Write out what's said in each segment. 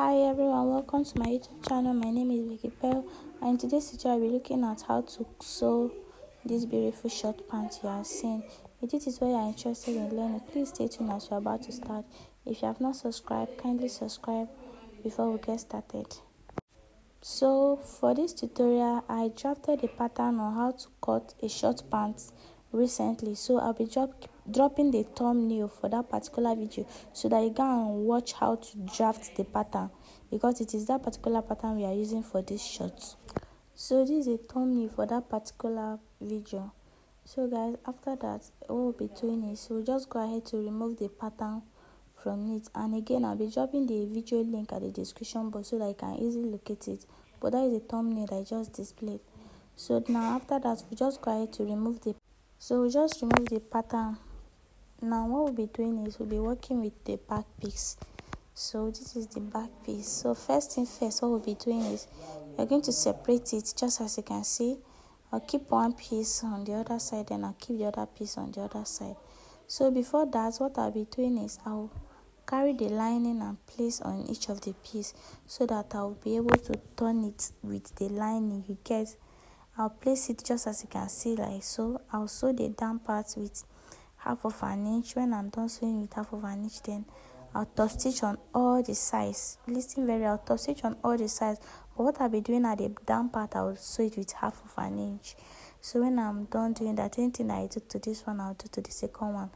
Hi everyone, welcome to my YouTube channel. My name is Vicky Pearl, and in today's tutorial I'll be looking at how to sew this beautiful short pants you are seeing. If this is what you are interested in learning, please stay tuned as we are about to start. If you have not subscribed, kindly subscribe before we get started. So for this tutorial, I drafted a pattern on how to cut a short pants recently, so I'll be dropping the thumbnail for that particular video so that you can watch how to draft the pattern, because it is that particular pattern we are using for this short. So this is a thumbnail for that particular video. So guys, after that, what we'll be doing is we'll just go ahead to remove the pattern from it, and again I'll be dropping the video link at the description box so that you can easily locate it. But that is a thumbnail that I just displayed. So now after that, we just go ahead to remove the pattern. Now what we'll be doing is we'll be working with the back piece. So this is the back piece. So first thing first, what we'll be doing is we're going to separate it. Just as you can see, I'll keep one piece on the other side and I'll keep the other piece on the other side. So before that, what I'll be doing is I'll carry the lining and place on each of the piece so that I'll be able to turn it with the lining. You get, I'll place it just as you can see, like so. I'll sew the down part with 1/2 inch. When I'm done sewing with 1/2 inch, then I'll top stitch on all the sides. Listen very, I'll top stitch on all the sides. But what I'll be doing at the down part, I'll sew it with 1/2 inch. So when I'm done doing that, anything I do to this one, I'll do to the second one.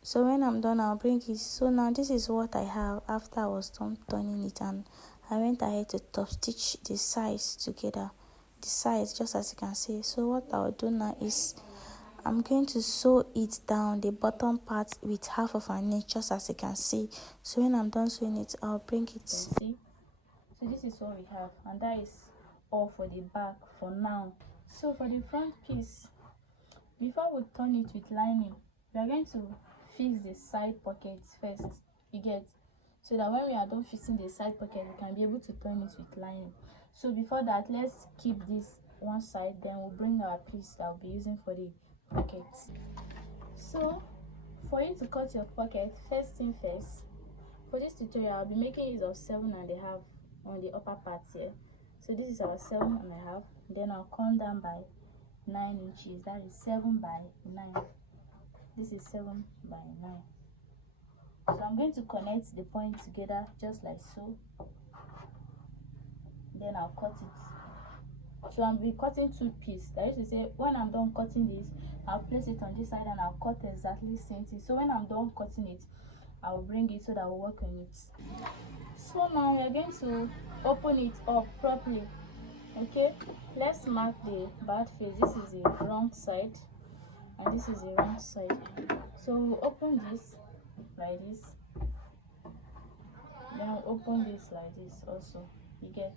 So when I'm done, I'll bring it. So now this is what I have after I was done turning it, and I went ahead to top stitch the sides together, the sides, just as you can see. So what I'll do now is I'm going to sew it down, the bottom part, with 1/2 inch, just as you can see. So when I'm done sewing it, I'll bring it. See, so this is what we have, and that is all for the back for now. So for the front piece, before we turn it with lining, we are going to fix the side pockets first, you get, so that when we are done fixing the side pocket, we can be able to turn it with lining. So before that, let's keep this one side, then we'll bring our piece that we'll be using for the pockets. So for you to cut your pocket, first thing first, for this tutorial I'll be making use of 7.5 on the upper part here. So this is our 7.5, then I'll come down by 9 inches, that is 7 by 9. This is 7 by 9. So I'm going to connect the point together just like so, then I'll cut it. So I'll be cutting 2 pieces. That is to say, when I'm done cutting this, I'll place it on this side and I'll cut exactly same thing. So when I'm done cutting it, I'll bring it so that I'll work on it. So now we're going to open it up properly. Okay, let's mark the bad face. This is the wrong side and this is the wrong side. So we'll open this like this, then we'll open this like this also, you get.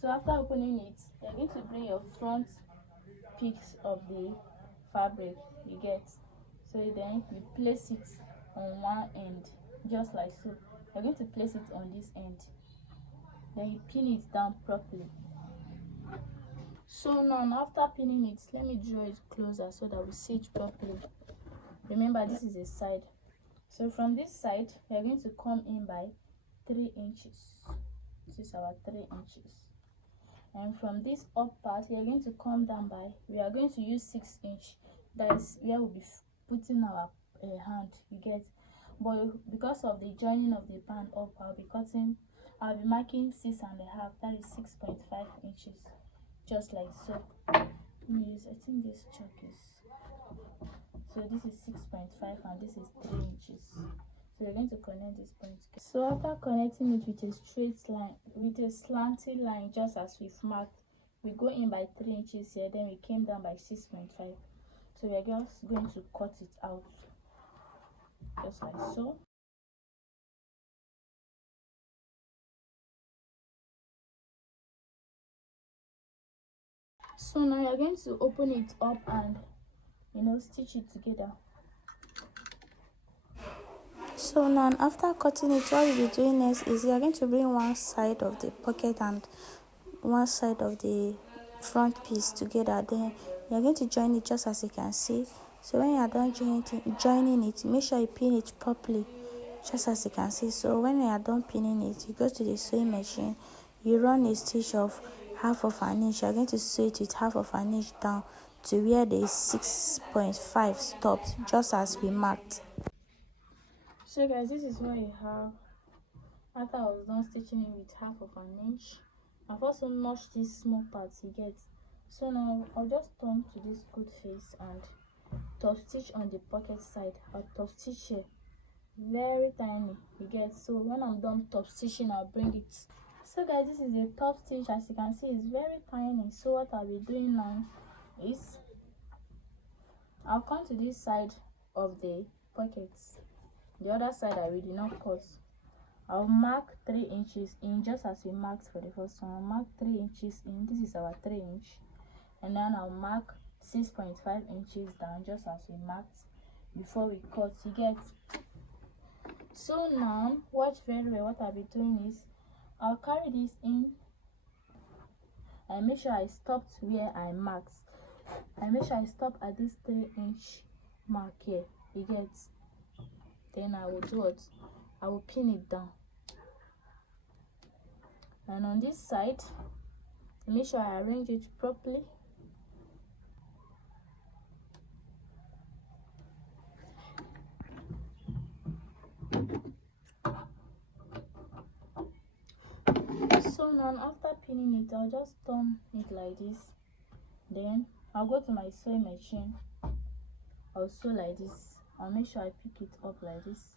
So after opening it, you're going to bring your front piece of the fabric, you get. So then you place it on one end just like so. You're going to place it on this end, then you pin it down properly. So now after pinning it, let me draw it closer so that we see it properly. Remember, this is a side. So from this side, we are going to come in by 3 inches. This is our 3 inches. And from this up part, we are going to come down by, we are going to use 6 inch. That is where we'll be putting our hand, you get. But because of the joining of the band up, I'll be marking 6.5, that is 6.5 inches, just like so. I think this chalk is, so this is 6.5 and this is 3 inches. So we're going to connect this point. So after connecting it with a straight line, with a slanted line, just as we've marked, we go in by 3 inches here, then we came down by 6.5. So we're just going to cut it out just like so. So now you're going to open it up and stitch it together. So now after cutting it, what you'll be doing next is you're going to bring one side of the pocket and one side of the front piece together. Then you're going to join it just as you can see. So when you are done joining it, make sure you pin it properly, just as you can see. So when you are done pinning it, you go to the sewing machine, you run a stitch of half of an inch. You are going to sew it with half of an inch down to where the 6.5 stops, just as we marked. So guys, this is what you have after I was done stitching it with half of an inch. I've also notched this small part you get. So now I'll just turn to this good face and top stitch on the pocket side. I'll top stitch here, very tiny, you get. So when I'm done top stitching, I'll bring it. So guys, this is the top stitch. As you can see, it's very tiny. So what I'll be doing now is I'll come to this side of the pockets. The other side I will not cut. I'll mark 3 inches in, just as we marked for the first one. I'll mark 3 inches in. This is our 3 inch, and then I'll mark 6.5 inches down, just as we marked before we cut, you get. So now watch very well. What I'll be doing is I'll carry this in and make sure I stopped where I marked. I make sure I stop at this 3-inch mark here, you get. Then I will do what? I will pin it down, and on this side make sure I arrange it properly. So now after pinning it, I'll just turn it like this. Then I'll go to my sewing machine. I'll sew like this. I'll make sure I pick it up like this.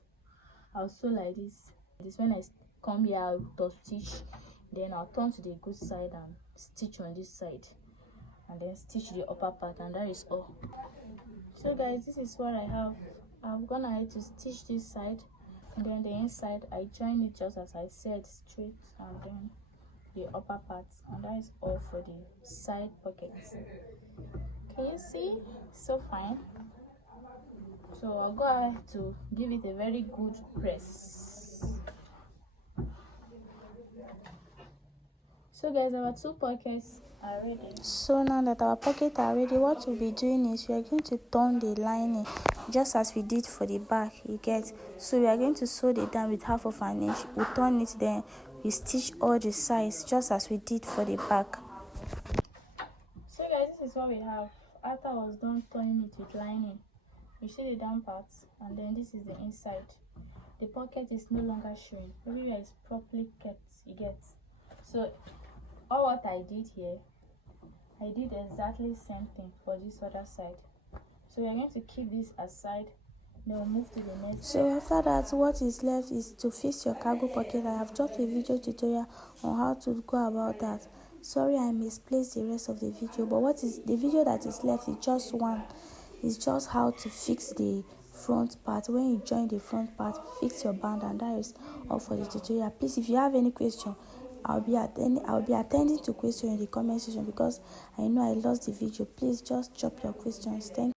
I'll sew like this. When I come here, I'll top stitch. Then I'll turn to the good side and stitch on this side, and then stitch the upper part, and that is all. So guys, this is what I have. I'm gonna have to stitch this side, and then the inside I join it just as I said, straight, and then the upper part, and that is all for the side pockets. Can you see? So fine. So I'll go ahead to give it a very good press. So guys, our 2 pockets are ready. So now that our pockets are ready, what we'll be doing is we are going to turn the lining just as we did for the back, you get. So we are going to sew it down with half of an inch. We turn it, then we stitch all the sides just as we did for the back. So guys, this is what we have after I was done turning it with lining. You see the down parts, and then this is the inside. The pocket is no longer showing. Everywhere is properly kept, you get. So all what I did here, I did exactly the same thing for this other side. So we are going to keep this aside. Then we'll move to the next. So after that, what is left is to fix your cargo pocket. I have dropped a video tutorial on how to go about that. Sorry I misplaced the rest of the video, but what is the video that is left is just one. It's just how to fix the front part. When you join the front part, fix your band, and that is all for the tutorial. Please, if you have any question, I'll be attending to questions in the comment section, because I know I lost the video. Please just drop your questions. Thank you.